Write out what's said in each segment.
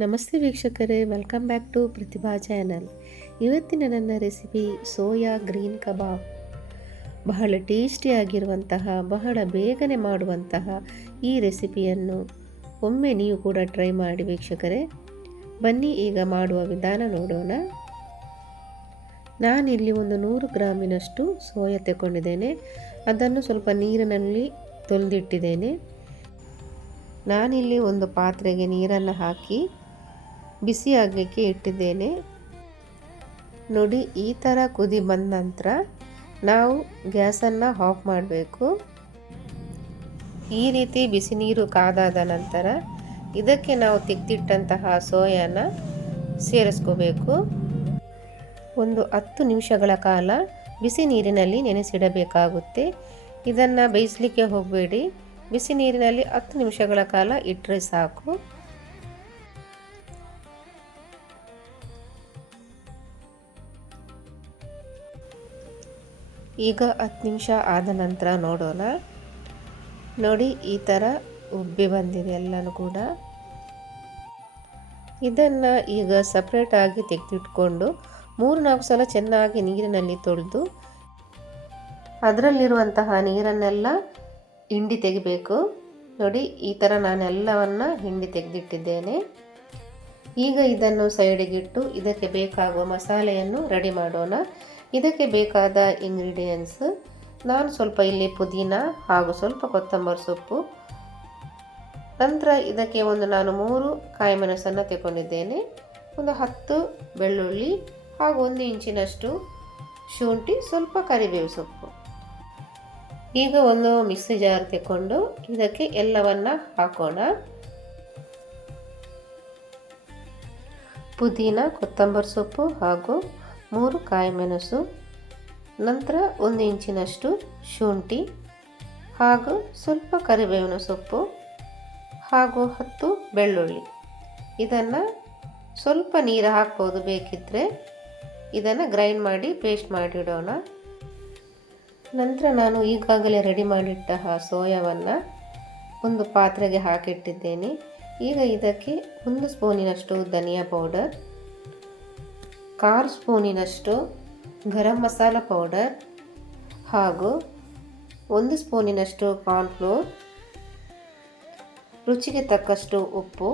ನಮಸ್ತೆ ವೀಕ್ಷಕರೇ, welcome back to Prathibha channel. ಇವತ್ತಿನ ನನ್ನ ರೆಸಿಪಿ ಸೋಯಾ ಗ್ರೀನ್ ಕಬಾಬ್. ಬಹಳ ಟೇಸ್ಟಿಯಾಗಿರುವಂತಹ, ಬಹಳ ಬೇಗನೆ ಮಾಡುವಂತಹ ಈ ರೆಸಿಪಿಯನ್ನು ಒಮ್ಮೆ ನೀವು ಕೂಡ ಟ್ರೈ ಮಾಡಿ ವೀಕ್ಷಕರೇ. ಬನ್ನಿ ಈಗ ಮಾಡುವ ವಿಧಾನ ನೋಡೋಣ. ನಾನಿಲ್ಲಿ ಒಂದು 100 ಗ್ರಾಮಿನಷ್ಟು ಸೋಯಾ ತಗೊಂಡಿದ್ದೇನೆ. ಅದನ್ನು ಸ್ವಲ್ಪ ನೀರಿನಲ್ಲಿ ತೊಳೆದಿಟ್ಟಿದ್ದೇನೆ. ನಾನಿಲ್ಲಿ ಒಂದು ಪಾತ್ರೆಗೆ ನೀರನ್ನು ಹಾಕಿ ಬಿಸಿ ಆಗಲಿಕ್ಕೆ ಇಟ್ಟಿದ್ದೇನೆ. ನೋಡಿ, ಈ ಥರ ಕುದಿ ಬಂದ ನಂತರ ನಾವು ಗ್ಯಾಸನ್ನು ಆಫ್ ಮಾಡಬೇಕು. ಈ ರೀತಿ ಬಿಸಿ ನೀರು ಕಾದಾದ ನಂತರ ಇದಕ್ಕೆ ನಾವು ತೆಗೆದಿಟ್ಟಂತಹ ಸೋಯಾನ ಸೇರಿಸ್ಕೋಬೇಕು. ಒಂದು 10 ನಿಮಿಷಗಳ ಕಾಲ ಬಿಸಿ ನೀರಿನಲ್ಲಿ ನೆನೆಸಿಡಬೇಕಾಗುತ್ತೆ. ಇದನ್ನು ಬೇಯಿಸಲಿಕ್ಕೆ ಹೋಗಬೇಡಿ. ಬಿಸಿ ನೀರಿನಲ್ಲಿ 10 ನಿಮಿಷಗಳ ಕಾಲ ಇಟ್ಟರೆ ಸಾಕು. ಈಗ 10 ನಿಮಿಷ ಆದ ನಂತರ ನೋಡೋಣ. ನೋಡಿ, ಈ ಥರ ಉಬ್ಬಿ ಬಂದಿದೆ ಎಲ್ಲನೂ ಕೂಡ. ಇದನ್ನು ಈಗ ಸಪ್ರೇಟಾಗಿ ತೆಗೆದಿಟ್ಕೊಂಡು 3-4 ಸಲ ಚೆನ್ನಾಗಿ ನೀರಿನಲ್ಲಿ ತೊಳೆದು ಅದರಲ್ಲಿರುವಂತಹ ನೀರನ್ನೆಲ್ಲ ಹಿಂಡಿ ತೆಗಿಬೇಕು. ನೋಡಿ, ಈ ಥರ ನಾನೆಲ್ಲವನ್ನು ಹಿಂಡಿ ತೆಗೆದಿಟ್ಟಿದ್ದೇನೆ. ಈಗ ಇದನ್ನು ಸೈಡಿಗಿಟ್ಟು ಇದಕ್ಕೆ ಬೇಕಾಗುವ ಮಸಾಲೆಯನ್ನು ರೆಡಿ ಮಾಡೋಣ. ಇದಕ್ಕೆ ಬೇಕಾದ ಇಂಗ್ರೀಡಿಯೆಂಟ್ಸ್, ನಾನು ಸ್ವಲ್ಪ ಇಲ್ಲಿ ಪುದೀನ ಹಾಗೂ ಸ್ವಲ್ಪ ಕೊತ್ತಂಬರಿ ಸೊಪ್ಪು, ನಂತರ ಇದಕ್ಕೆ ನಾನು 3 ಕಾಯಿ ಮೆಣಸನ್ನು ತಗೊಂಡಿದ್ದೇನೆ, ಒಂದು 10 ಬೆಳ್ಳುಳ್ಳಿ ಹಾಗೂ 1 ಇಂಚಿನಷ್ಟು ಶುಂಠಿ, ಸ್ವಲ್ಪ ಕರಿಬೇವು ಸೊಪ್ಪು. ಈಗ ಒಂದು ಮಿಕ್ಸಿ ಜಾರ್ ತಗೊಂಡು ಇದಕ್ಕೆ ಎಲ್ಲವನ್ನ ಹಾಕೋಣ. ಪುದೀನ, ಕೊತ್ತಂಬರಿ ಸೊಪ್ಪು ಹಾಗೂ 3 ಕಾಯಿ ಮೆಣಸು, ನಂತರ 1 ಇಂಚಿನಷ್ಟು ಶುಂಠಿ ಹಾಗೂ ಸ್ವಲ್ಪ ಕರಿಬೇವಿನ ಸೊಪ್ಪು ಹಾಗೂ 10 ಬೆಳ್ಳುಳ್ಳಿ. ಇದನ್ನು ಸ್ವಲ್ಪ ನೀರು ಹಾಕ್ಬೋದು ಬೇಕಿದ್ದರೆ. ಇದನ್ನು ಗ್ರೈಂಡ್ ಮಾಡಿ ಪೇಸ್ಟ್ ಮಾಡಿಡೋಣ. ನಂತರ ನಾನು ಈಗಾಗಲೇ ರೆಡಿ ಮಾಡಿಟ್ಟ ಸೋಯಾವನ್ನು ಒಂದು ಪಾತ್ರೆಗೆ ಹಾಕಿಟ್ಟಿದ್ದೇನೆ. ಈಗ ಇದಕ್ಕೆ 1 ಸ್ಪೂನಿನಷ್ಟು ಧನಿಯಾ ಪೌಡರ್, 1/4 ಸ್ಪೂನಿನಷ್ಟು ಗರಂ ಮಸಾಲ ಪೌಡರ್ ಹಾಗೂ 1 ಸ್ಪೂನಿನಷ್ಟು ಕಾರ್ನ್ಫ್ಲೋರ್, ರುಚಿಗೆ ತಕ್ಕಷ್ಟು ಉಪ್ಪು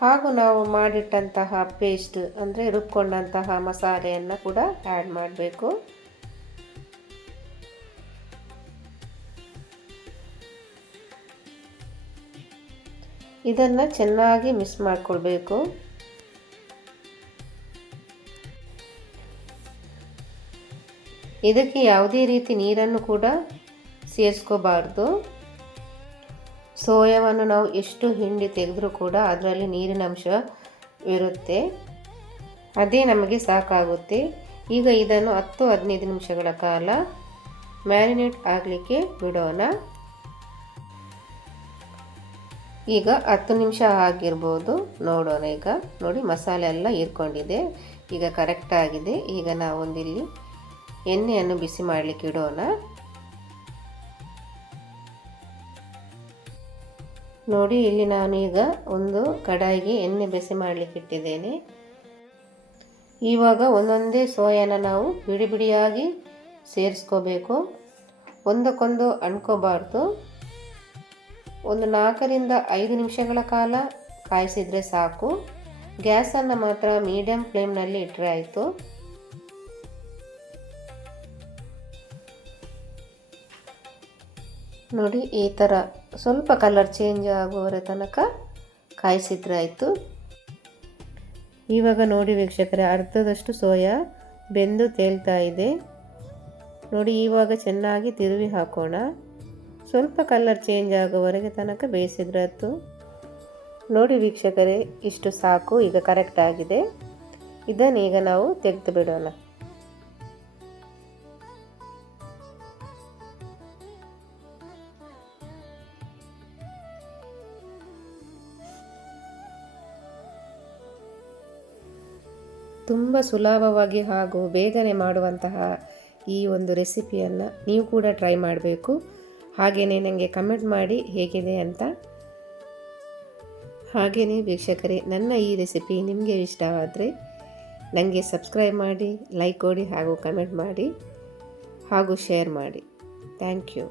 ಹಾಗೂ ನಾವು ಮಾಡಿಟ್ಟಂತಹ ಪೇಸ್ಟ್ ಅಂದರೆ ರುಬ್ಕೊಂಡಂತಹ ಮಸಾಲೆಯನ್ನು ಕೂಡ ಆ್ಯಡ್ ಮಾಡಬೇಕು. ಇದನ್ನು ಚೆನ್ನಾಗಿ ಮಿಕ್ಸ್ ಮಾಡಿಕೊಳ್ಬೇಕು. ಇದಕ್ಕೆ ಯಾವುದೇ ರೀತಿ ನೀರನ್ನು ಕೂಡ ಸೇರಿಸ್ಕೋಬಾರ್ದು. ಸೋಯಾವನ್ನು ನಾವು ಎಷ್ಟು ಹಿಂಡಿ ತೆಗೆದರೂ ಕೂಡ ಅದರಲ್ಲಿ ನೀರಿನ ಅಂಶ ಇರುತ್ತೆ, ಅದೇ ನಮಗೆ ಸಾಕಾಗುತ್ತೆ. ಈಗ ಇದನ್ನು 10-15 ನಿಮಿಷಗಳ ಕಾಲ ಮ್ಯಾರಿನೇಟ್ ಆಗಲಿಕ್ಕೆ ಬಿಡೋಣ. ಈಗ 10 ನಿಮಿಷ ಆಗಿರ್ಬೋದು, ನೋಡೋಣ. ಈಗ ನೋಡಿ, ಮಸಾಲೆ ಎಲ್ಲ ಹೀರ್ಕೊಂಡಿದೆ, ಈಗ ಕರೆಕ್ಟ್ ಆಗಿದೆ. ಈಗ ನಾವೊಂದಿಲ್ಲಿ ಎಣ್ಣೆಯನ್ನು ಬಿಸಿ ಮಾಡಲಿಕ್ಕೆ ಇಡೋಣ. ನೋಡಿ, ಇಲ್ಲಿ ನಾನು ಈಗ ಒಂದು ಕಡಾಯಿಗೆ ಎಣ್ಣೆ ಬಿಸಿ ಮಾಡಲಿಕ್ಕೆ ಇಟ್ಟಿದ್ದೇನೆ. ಇವಾಗ ಒಂದೊಂದೇ ಸೋಯಾನ ನಾವು ಬಿಡಿ ಬಿಡಿಯಾಗಿ ಸೇರಿಸ್ಕೋಬೇಕು, ಒಂದಕ್ಕೊಂದು ಅಂಟ್ಕೋಬಾರ್ದು. ಒಂದು 4-5 ನಿಮಿಷಗಳ ಕಾಲ ಕಾಯಿಸಿದರೆ ಸಾಕು. ಗ್ಯಾಸನ್ನು ಮಾತ್ರ ಮೀಡಿಯಂ ಫ್ಲೇಮ್ನಲ್ಲಿ ಇಟ್ಟರೆ ಆಯಿತು. ನೋಡಿ, ಈ ಥರ ಸ್ವಲ್ಪ ಕಲರ್ ಚೇಂಜ್ ಆಗುವವರ ತನಕ ಕಾಯಿಸಿದ್ರೆ ಆಯಿತು. ಇವಾಗ ನೋಡಿ ವೀಕ್ಷಕರೇ, ಅರ್ಧದಷ್ಟು ಸೋಯಾ ಬೆಂದು ತೇಲ್ತಾ ಇದೆ. ನೋಡಿ, ಇವಾಗ ಚೆನ್ನಾಗಿ ತಿರುವಿ ಹಾಕೋಣ. ಸ್ವಲ್ಪ ಕಲರ್ ಚೇಂಜ್ ಆಗೋವರೆಗೆ ತನಕ ಬೇಯಿಸಿದ್ರೆ ಆಯಿತು. ನೋಡಿ ವೀಕ್ಷಕರೇ, ಇಷ್ಟು ಸಾಕು, ಈಗ ಕರೆಕ್ಟ್ ಆಗಿದೆ. ಇದನ್ನು ಈಗ ನಾವು ತೆಗೆದು ಬಿಡೋಣ. ತುಂಬ ಸುಲಭವಾಗಿ ಹಾಗೂ ಬೇಗನೆ ಮಾಡುವಂತಹ ಈ ಒಂದು ರೆಸಿಪಿಯನ್ನು ನೀವು ಕೂಡ ಟ್ರೈ ಮಾಡಬೇಕು. ಹಾಗೆಯೇ ನನಗೆ ಕಮೆಂಟ್ ಮಾಡಿ ಹೇಗಿದೆ ಅಂತ. ಹಾಗೆಯೇ ವೀಕ್ಷಕರೇ, ನನ್ನ ಈ ರೆಸಿಪಿ ನಿಮಗೆ ಇಷ್ಟವಾದರೆ ನನಗೆ ಸಬ್ಸ್ಕ್ರೈಬ್ ಮಾಡಿ, ಲೈಕ್ ಕೊಡಿ ಹಾಗೂ ಕಮೆಂಟ್ ಮಾಡಿ ಹಾಗೂ ಶೇರ್ ಮಾಡಿ. Thank you.